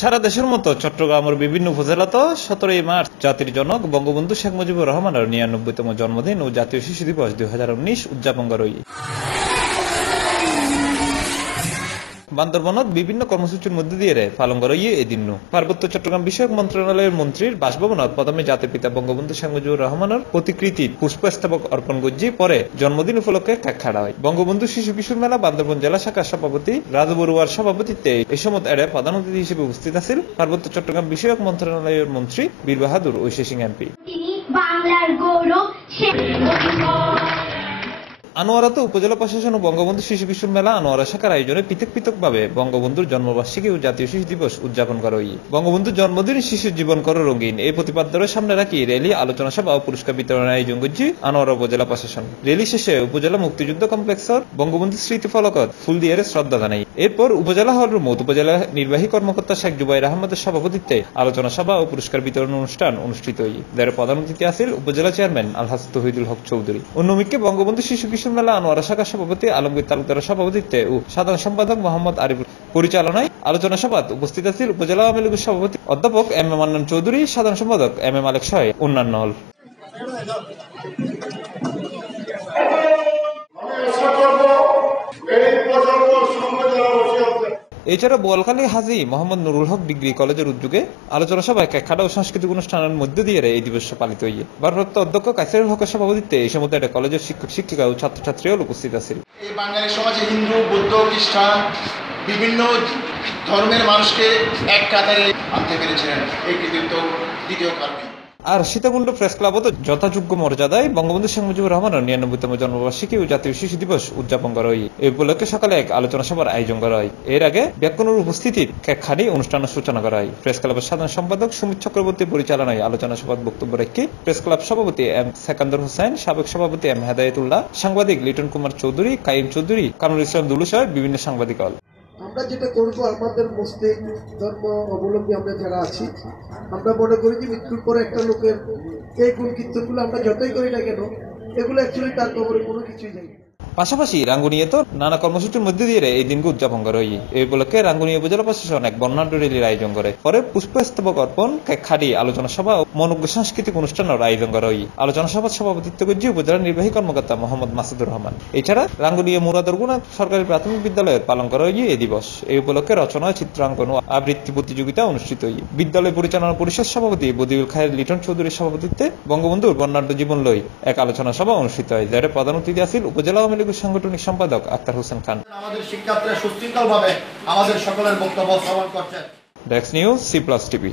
সারা দেশের মতো চট্টগ্রামের বিভিন্ন উপজেলা তো সতেরোই মার্চ জাতির জনক বঙ্গবন্ধু শেখ মুজিবুর রহমানের নিরানব্বইতম জন্মদিন ও জাতীয় শিশু দিবস দুই হাজার উনিশ উদযাপন করা। বান্দরবনত বিভিন্ন কর্মসূচির মধ্যে দিয়ে রে পালন করা ইয়ে এই দিন। পার্বত্য চট্টগ্রাম বিষয়ক মন্ত্রণালয়ের মন্ত্রীর বাসভবনত প্রথমে জাতির পিতা বঙ্গবন্ধু শেখ মুজিবুর রহমানের প্রতিকৃতি পুষ্পস্তবক অর্পণ গজ্জি পরে জন্মদিন উপলক্ষে কেক খাড়া হয়। বঙ্গবন্ধু শিশু কিশোর মেলা বান্দরবন জেলা শাখার সভাপতি রাজু বড়ুয়ার সভাপতিত্বে এই সময় এড়ে প্রধান অতিথি হিসেবে উপস্থিত আছেন পার্বত্য চট্টগ্রাম বিষয়ক মন্ত্রণালয়ের মন্ত্রী বীর বাহাদুর ঐশী সিং এমপি। বাংলার গৌরব আনোয়ারাতে উপজেলা প্রশাসন ও বঙ্গবন্ধু শিশু কিশোর মেলা আনোয়ারা শাখার আয়োজনে পৃথক পৃথক ভাবে বঙ্গবন্ধুর জন্মবার্ষিকী ও জাতীয় শিশু দিবস উদযাপন করা হয়। বঙ্গবন্ধুর জন্মদিন শিশুর জীবন করো রঙিন। এই প্রতিপাদ্যের সামনে রাখি র্যালি, আলোচনা সভা ও পুরস্কার বিতরণের আয়োজন করছে আনোয়ারা উপজেলা প্রশাসন। র্যালি শেষে উপজেলা মুক্তিযুদ্ধ কমপ্লেক্সর বঙ্গবন্ধু স্মৃতি ফলকত ফুল দিয়ে শ্রদ্ধা জানাই। এরপর উপজেলা হল রুমত উপজেলা নির্বাহী কর্মকর্তা শেখ জুবাইর আহমদের সভাপতিত্বে আলোচনা সভা ও পুরস্কার বিতরণ অনুষ্ঠান অনুষ্ঠিত হয়। যার প্রধান অতিথি আছেন উপজেলা চেয়ারম্যান আলহাজ তহিদুল হক চৌধুরী। অন্যমিককে বঙ্গবন্ধু শিশু কিশোর মেলা আনোয়ারা শাখার সভাপতি, আলমগীর তালুকদার সভাপতিত্বে ও সাধারণ সম্পাদক মোহাম্মদ আরিফুল পরিচালনায় আলোচনা সভাত উপস্থিত আছেন উপজেলা আওয়ামী লীগের সভাপতি অধ্যাপক এম এ মান্নান চৌধুরী, সাধারণ সম্পাদক এম এ মালিক সহ অন্যান্য এছাড়া বোয়ালখালী হাজি মোহাম্মদ নুরুল হক ডিগ্রি কলেজের উদ্যোগে আলোচনা সভায় কেখাডা ও সাংস্কৃতিক অনুষ্ঠানের মধ্যে দিয়ে এই দিবস পালিত হইয়ে ভারপ্রাপ্ত অধ্যক্ষ কাইসারুল হকের সভাপতিত্বে এই সময় একটা কলেজের শিক্ষক, শিক্ষিকা ও ছাত্রছাত্রীও উপস্থিত আছেন। এই বাঙালি সমাজে হিন্দু, বৌদ্ধ, খ্রিস্টান বিভিন্ন ধর্মের মানুষকে এক কাতারে আনতে পেরেছিলেন। এই কৃতিত্ব দ্বিতীয় কারণে। আর সীতাকুণ্ড প্রেস ক্লাবত যথাযোগ্য মর্যাদায় বঙ্গবন্ধু শেখ মুজিবুর রহমানের নিরানব্বইতম জন্মবার্ষিকী ও জাতীয় শিশু দিবস উদযাপন করা। হয় এই উপলক্ষে সকালে এক আলোচনা সভার আয়োজন করা। হয় এর আগে ব্যাকুণের উপস্থিতির খানি অনুষ্ঠানের সূচনা করা। হয় প্রেস ক্লাবের সাধারণ সম্পাদক সুমিত চক্রবর্তী পরিচালনায় আলোচনা সভার বক্তব্য রেখে প্রেস ক্লাব সভাপতি এম সেকান্দর হোসেন, সাবেক সভাপতি এম হেদায়তুল্লাহ, সাংবাদিক লিটন কুমার চৌধুরী, কাইম চৌধুরী কানুর ইসলাম দুলু সহ বিভিন্ন সাংবাদিক আমরা যেটা করব, আমাদের মুসলিম ধর্ম অবলম্বী আমরা যারা আছি, আমরা মনে করি যে মৃত্যুর পরে একটা লোকের এই গুণ কীর্তনগুলো আমরা যতই করি না কেন, এগুলো অ্যাকচুয়ালি তার কবরে কোনো কিছুই নেই। পাশাপাশি রাঙ্গুনিয়ে তো নানা কর্মসূচির মধ্যে দিয়ে এই দিনকে উদযাপন করা। হয় এই উপলক্ষে রাঙ্গুনিয়া উপজেলা প্রশাসন এক বর্ণাঢ্য র্যালির আয়োজন করে। পরে পুষ্পস্তবক অর্পণ খাড়ি আলোচনা সভা ও মনোজ্ঞ সাংস্কৃতিক অনুষ্ঠানের আয়োজন করা। হয় আলোচনা সভার সভাপতিত্ব করছে উপজেলা নির্বাহী কর্মকর্তা মোহাম্মদ মাসুদুর রহমান। এছাড়া রাঙ্গুনিয়া মুরাদরগুনা সরকারি প্রাথমিক বিদ্যালয়ের পালন করা হয় এই দিবস। এই উপলক্ষে রচনা চিত্রাঙ্কন ও আবৃত্তি প্রতিযোগিতা অনুষ্ঠিত হয়। বিদ্যালয় পরিচালনা পরিষদ সভাপতি বদিউল খায়ের লিটন চৌধুরীর সভাপতিত্বে বঙ্গবন্ধুর বর্ণাঢ্য জীবন লই এক আলোচনা সভা অনুষ্ঠিত হয়। যার প্রধান অতিথি আছেন উপজেলা আওয়ামী লীগের সাংগঠনিক সম্পাদক আক্তার হোসেন খান। আমাদের শিক্ষার্থীরা সুশৃঙ্খলভাবে আমাদের সকলের বক্তব্য শ্রবণ করছেন। ডেক্স নিউজ সি প্লাস টিভি